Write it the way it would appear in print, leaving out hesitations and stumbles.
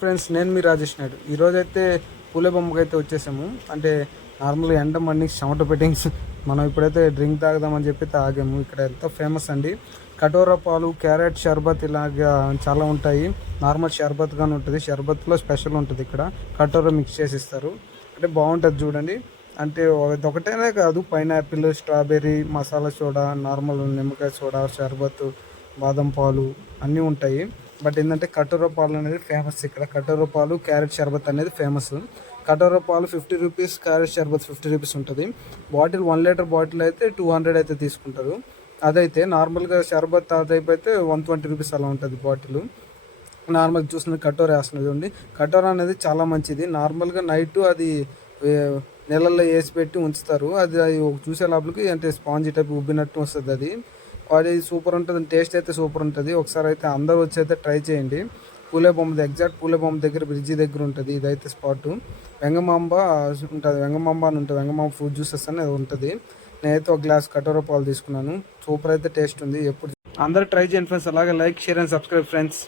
Friends, నేను మీ రాజేష్ నాయుడు. ఈరోజైతే పూలే బొమ్మకి అయితే వచ్చేసాము. అంటే నార్మల్గా ఎండ మండి చెమట పెట్టింగ్స్ మనం ఇప్పుడైతే డ్రింక్ తాగుదామని చెప్పి తాగాము. ఇక్కడ ఎంతో ఫేమస్ అండి. కటోరా పాలు, క్యారెట్ షర్బత్ ఇలాగా చాలా ఉంటాయి. నార్మల్ షర్బత్ కానీ ఉంటుంది. షర్బత్లో స్పెషల్ ఉంటుంది. ఇక్కడ కటోరా మిక్స్ చేసి ఇస్తారు. అంటే బాగుంటుంది చూడండి. అంటే ఒకటేనే కాదు, pineapple, strawberry, masala soda, normal నిమ్మకాయ సోడా, షర్బత్, బాదం పాలు అన్నీ ఉంటాయి. బట్ ఏంటంటే కటోరా పాలు అనేది ఫేమస్. ఇక్కడ కటోరా పాలు, క్యారెట్ షర్బత్ అనేది ఫేమస్. కటోరా పాలు 50 రూపీస్, క్యారెట్ షర్బత్ 50 రూపీస్ ఉంటుంది. బాటిల్ 1 లీటర్ బాటిల్ అయితే 200 అయితే తీసుకుంటారు. అదైతే నార్మల్గా షర్బత్ టైప్ అయితే 120 రూపీస్ అలా ఉంటుంది బాటిల్. నార్మల్ చూసిన కటోరా వేస్తున్నది చూడండి. కటోరా అనేది చాలా మంచిది. నార్మల్గా నైట్ అది నీళ్ళల్లో వేసి పెట్టి ఉంచుతారు. అది చూసే లోపలికి అంటే స్పాంజీ టైప్ ఉబ్బినట్టు వస్తుంది. అది సూపర్ ఉంటుంది. టేస్ట్ అయితే సూపర్ ఉంటుంది. ఒకసారి అయితే అందరూ వచ్చి అయితే ట్రై చేయండి. పూలే బొమ్మది ఎగ్జాక్ట్ పూలే బొమ్మ దగ్గర బ్రిడ్జి దగ్గర ఉంటుంది. ఇదైతే స్పాట్. వెంగమాంబ ఉంటుంది. వెంగమాంబ అని ఉంటుంది. వెంగమాంబ ఫ్రూట్ జ్యూసెస్ అనేది ఉంటుంది. నేనైతే ఒక గ్లాస్ కటోరా పాలు తీసుకున్నాను. సూపర్ అయితే టేస్ట్ ఉంది. ఎప్పుడు అందరూ ట్రై చేయండి ఫ్రెండ్స్. అలాగే like, share and subscribe friends.